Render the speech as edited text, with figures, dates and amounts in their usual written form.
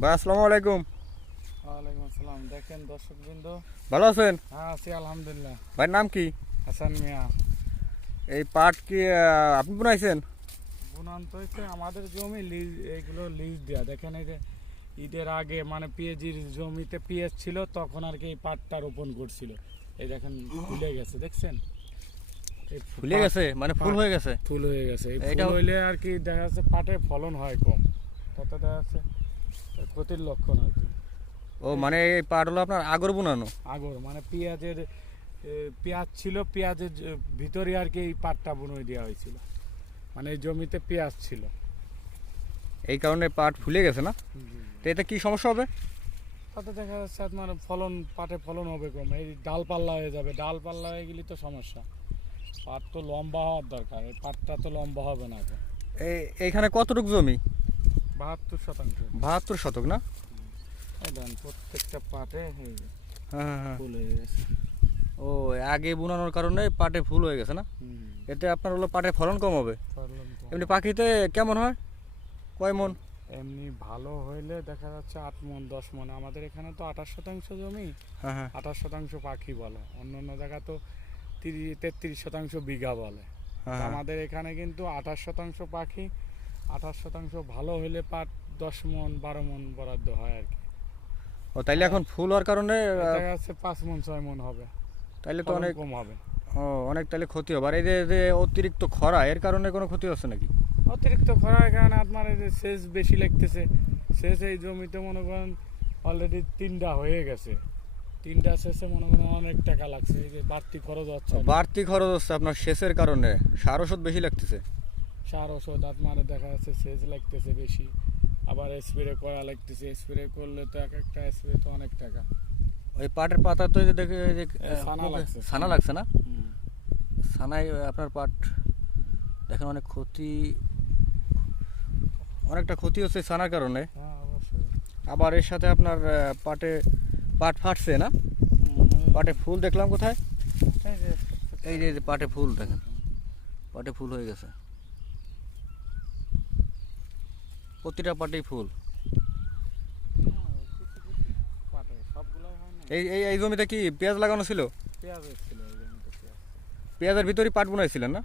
ভাই আসসালামু আলাইকুম। ওয়ালাইকুম আসসালাম। দেখেন দর্শকবৃন্দ, ভালো আছেন? হ্যাঁ আছি আলহামদুলিল্লাহ। ভাই নাম কি? হাসান মিয়া। এই পাট কি আপনি বানাইছেন? বুনান্ত হয়েছে আমাদের জমি লিজ, এইগুলো লিজ দেওয়া। দেখেন এই যে ঈদের আগে মানে পেঁয়াজির জমিতে পেঁয়াজ ছিল, তখন আর কি এই পাটটা রোপণ করছিল। এই দেখেন ফুলে গেছে, দেখছেন? এই ফুলে গেছে মানে ফুল হয়ে গেছে? ফুল হয়ে গেছে। এই ফুল এটা হইলে আর কি দেখা যাচ্ছে পাটে ফলন হয় কম, তত দেখা যাচ্ছে ক্ষতির লক্ষণ আর কি। ও মানে এই পাট হলো আপনার আগর বুনানো? আগর মানে পেঁয়াজের পেঁয়াজ ছিল, পেঁয়াজের ভিতরে আর কি এই পাটটা বুনে দেওয়া হয়েছিল। মানে এই জমিতে পেঁয়াজ ছিল, এই কারণে পাট ফুলে গেছে না? তো এতে কি সমস্যা হবে? তাতে দেখা যাচ্ছে আপনার ফলন, পাটে ফলন হবে কম। এই ডাল পাল্লা হয়ে যাবে, ডাল পাল্লা হয়ে গেলে তো সমস্যা। পাট তো লম্বা হওয়ার দরকার, এই পাটটা তো লম্বা হবে না এখন। এইখানে কতটুকু জমি? 72%। 72 শতক না? এই দেন প্রত্যেকটা পাটে এই হ্যাঁ হ্যাঁ হ্যাঁ। ফুল হয়ে গেছে। ও আগে বুনানোর কারণে পাটে ফুল হয়ে গেছে না? এতে আপনার হলো পাটে ফলন কম হবে। ফলন কম। এমনি পাখিতে কেমন হয়, কয় মন? এমনি ভালো হইলে দেখা যাচ্ছে 8 মণ 10 মণ। আমাদের এখানে তো 28% জমি, হ্যাঁ হ্যাঁ 28% পাখি বলে। অন্য অন্য জায়গা তো 33% বিঘা বলে। হ্যাঁ তা হ্যাঁ। আমাদের এখানে কিন্তু 28% পাখি, 28% ভালো হইলে পাট 10 মণ 12 মণ বরাদ্দ হয় আর কি। ও তাইলে এখন ফুল হওয়ার কারণে দেখা যাচ্ছে 5 মণ 6 মণ হবে, তাইলে তো ফলন অনেক কম হবে। ও অনেক তাহলে ক্ষতি হবে। আর এই যে যে অতিরিক্ত খরা এর কারণে কোনো ক্ষতি হচ্ছে নাকি? অতিরিক্ত খরার কারণে আপনার এই যে সেচ বেশি লাগতেছে। সেচ এই জমিতে মনে করেন অলরেডি 3টা হয়ে গেছে, 3টা সেচে মনে করেন অনেক টাকা লাগছে। এই যে বাড়তি খরচ হচ্ছে, বাড়তি খরচ হচ্ছে আপনার সেচের কারণে, সার ওষুধ বেশি লাগতেছে। সার ওষুধ আপনার দেখা যাচ্ছে সেচ লাগতেছে বেশি, আবার স্প্রে করা লাগতেছে। স্প্রে করলে তো এক একটা স্প্রে তো অনেক টাকা। ওই পাটের পাতা তো এই যে দেখে এই যে ছানা লাগছে, ছানা লাগছে না? ছানায় আপনার পাট দেখেন অনেক ক্ষতি, অনেকটা ক্ষতি হচ্ছে ছানার কারণে। হ্যাঁ অবশ্যই। আবার এর সাথে আপনার পাটে পাট ফাটছে না? পাটে ফুল দেখলাম কোথায়? এই যে এই যে পাটে ফুল দেখেন, পাটে ফুল হয়ে গেছে, প্রতিটা পাটেই ফুল। পাটে সবগুলাই হয় না। এই এই এই জমিতে কি পেঁয়াজ লাগানো ছিল? পেঁয়াজ ছিল এই জমিতে, পেঁয়াজ। পেঁয়াজের ভিতরেই পাট বুনাইছিলেন না?